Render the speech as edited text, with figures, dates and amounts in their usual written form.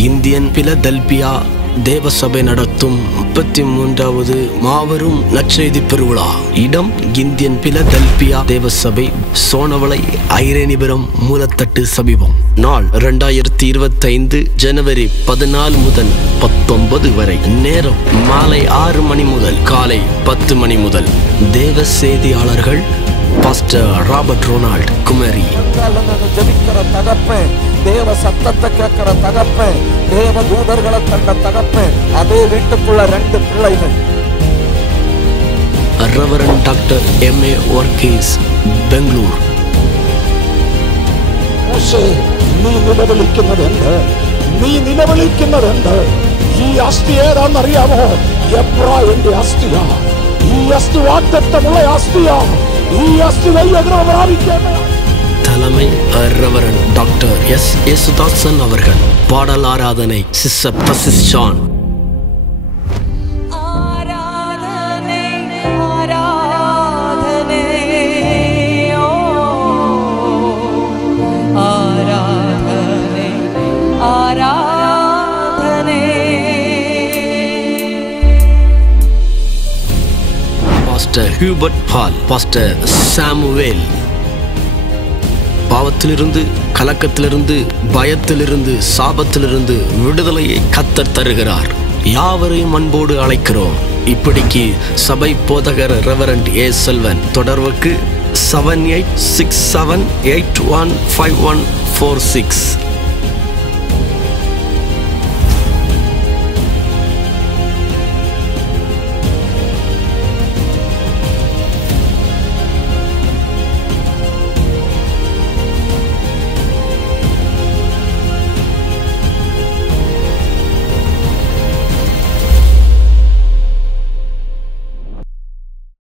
Indian Philadelphia தேவசபை நடத்தும் 33வது மாபெரும் நற்செய்தி பெருவிழா. இடம் இந்தியன் பிலதெல்பியா தேவசபை, சோனவளை, ஐரேனிபுரம், மூலத்தட்டு சமீபம். நாள் 2025 ஜனவரி 14 முதல் 19 வரை. நேரம் மாலை 6 மணி முதல் காலை 10 மணி முதல். தேவ செய்தியாளர்கள் பாஸ்டர் ராபர்ட் ரொனால்ட் குமரி. ஜெபிக்கிற தகப்பன், தேவ சத்தத்தை கேட்கிற தகப்பன், தேவ தூதர்களை கண்ட தகப்பன், அதே வீட்டுக்குள்ள 2 பிள்ளைகள். Reverend doctor M.A. Varghese, Bangalore. നീ നിലവിളിക്കുന്നതെന്ത്? ഈ അസ്ഥി ഏതാണെന്നറിയാമോ? എബ്രായന്റെ അസ്ഥിയാ. ഈ അസ്ഥി വാഗ്ദത്തമുള്ള അസ്ഥിയാ. ഈ അസ്ഥി വലിയ പ്രാപിക്കേണ്ട. தலைமை ரெவரண்ட் டாக்டர் S. யேசுதாசன் அவர்கள். பாடல் ஆராதனை sister precious John. Pastor Hubert பால், பாஸ்டர் சாமுவேல். பாவத்திலிருந்து, கலக்கத்திலிருந்து, பயத்திலிருந்து, சாபத்திலிருந்து விடுதலையை கர்த்தர் தருகிறார். யாவரையும் அன்போடு அழைக்கிறோம். இப்படிக்கு சபை போதகர் ரெவரண்ட் A. செல்வன். தொடர்புக்கு 7867815146.